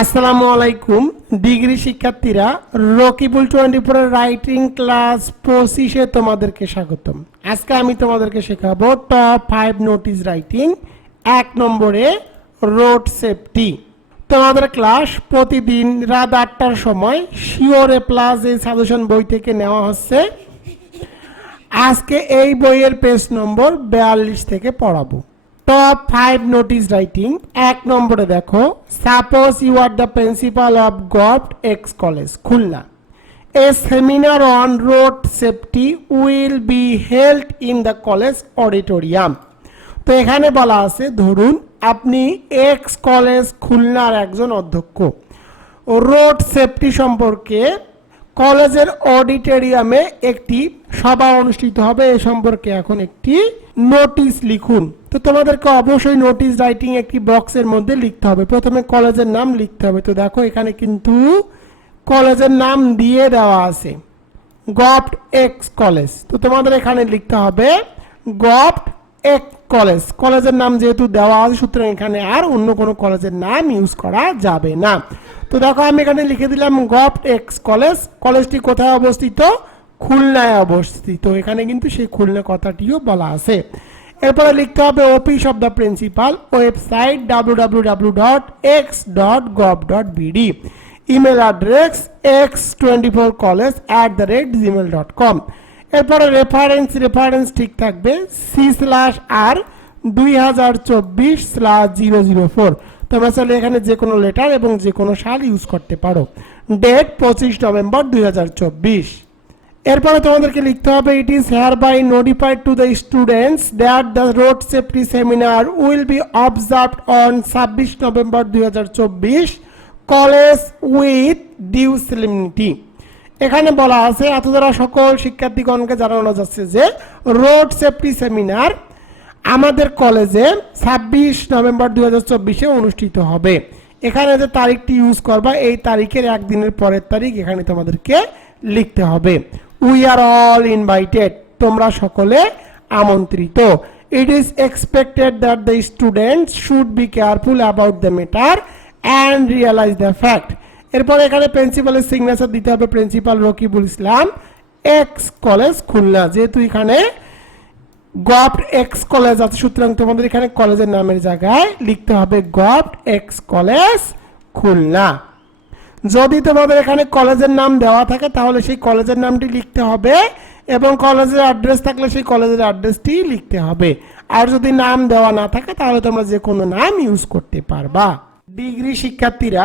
আসসালামু আলাইকুম। ডিগ্রি শিক্ষার্থীরা, রকিবুল টোয়েন্টি ফোরের রাইটিং ক্লাস পঁচিশে তোমাদেরকে স্বাগতম। আজকে আমি তোমাদেরকে শেখাবো টপ ফাইভ নোটিস রাইটিং এক নম্বরে রোড সেফটি তোমাদের ক্লাস প্রতিদিন রাত আটটার সময় শিওরে প্লাস এই সাজেশন বই থেকে নেওয়া হচ্ছে। আজকে এই বইয়ের পেজ নম্বর বিয়াল্লিশ থেকে পড়াবো। টপ ফাইভ নোটিস রাইটিং এক নম্বরে দেখো suppose you are the principal of govt X college Khulna. A seminar on road safety will be held in the college auditorium তো এখানে বলা আছে, ধরুন, আপনি এক্স কলেজ খুলনার একজন অধ্যক্ষ। রোড সেফটি সম্পর্কে কলেজের অডিটোরিয়ামে একটি সভা অনুষ্ঠিত হবে। এ সম্পর্কে এখন একটি নোটিশ লিখুন। তো তোমাদেরকে অবশ্যই নোটিশ রাইটিং একটি বক্সের মধ্যে লিখতে হবে। প্রথমে কলেজের নাম লিখতে হবে। তো দেখো, এখানে কিন্তু কলেজের নাম দিয়ে দেওয়া আছে। Govt X college. তো তোমাদের এখানে লিখতে হবে গভট এক্স কলেজ। কলেজের নাম যেহেতু দেওয়া আছে, সুতরাং এখানে আর অন্য কোনো কলেজের নাম ইউজ করা যাবে না। তো দেখো, আমি এখানে লিখে দিলাম গভট এক্স কলেজ। কলেজটি কোথায় অবস্থিত? খুলনায় অবস্থিত। এখানে কিন্তু সেই খুলনা কথাটিও বলা আছে। এরপরে লিখতে হবে office of the principal website W W W dot X dot gov dot BD email address X twenty four college at the rate Gmail dot com এরপরে রেফারেন্স রেফারেন্স ঠিক থাকবে সি স্ল্যাশ আর দুই হাজার চব্বিশ slash zero zero four তোমরা চাইলে এখানে যে কোনো লেটার এবং যে কোনো সাল ইউজ করতে পারো। ডেট পঁচিশ নভেম্বর দুই হাজার চব্বিশ। এরপরে তোমাদেরকে লিখতে হবে it is hereby notified to the students that the road safety seminar will be observe on ছাব্বিশ নভেম্বর দুই হাজার চব্বিশ। কলেজ উইথ ডিউ সেলিমিনিটি এখানে বলা আছে এত দ্বারা সকল শিক্ষার্থীগণকে জানানো যাচ্ছে যে রোড সেফটি সেমিনার আমাদের কলেজে ছাব্বিশ নভেম্বর দু হাজার চব্বিশে অনুষ্ঠিত হবে। এখানে যে তারিখটি ইউজ করবা, এই তারিখের একদিনের পরের তারিখ এখানে তোমাদেরকে লিখতে হবে। উই আর অল ইনভাইটেড তোমরা সকলে আমন্ত্রিত। It is expected that the students should be careful about the matter and realise the fact এরপর এখানে প্রিন্সিপালের সিগনেচার দিতে হবে principal Rakibul Islam X college Khulna. যেহেতু এখানে গভট এক্স কলেজ আছে, সুতরাং তোমাদের এখানে কলেজের নামের জায়গায় লিখতে হবে গভট এক্স কলেজ খুলনা। যদি তোমাদের এখানে কলেজের নাম দেওয়া থাকে, তাহলে সেই কলেজের নামটি লিখতে হবে এবং কলেজের অ্যাড্রেস থাকলে সেই কলেজের অ্যাড্রেসটি লিখতে হবে। আর যদি নাম দেওয়া না থাকে, তাহলে তোমরা যে কোনো নাম ইউজ করতে পারবা। ডিগ্রি শিক্ষার্থীরা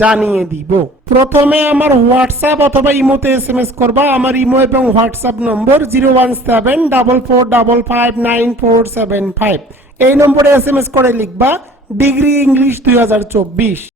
জানিয়ে দিব। প্রথমে আমার হোয়াটসঅ্যাপ অথবা ইমোতে এস এম এস করবা। আমার ইমো এবং WhatsApp number zero one seven double four double five nine four seven five এই নম্বরে এস এম এস করে লিখবা, ডিগ্রি ইংলিশ দুই হাজার চব্বিশ।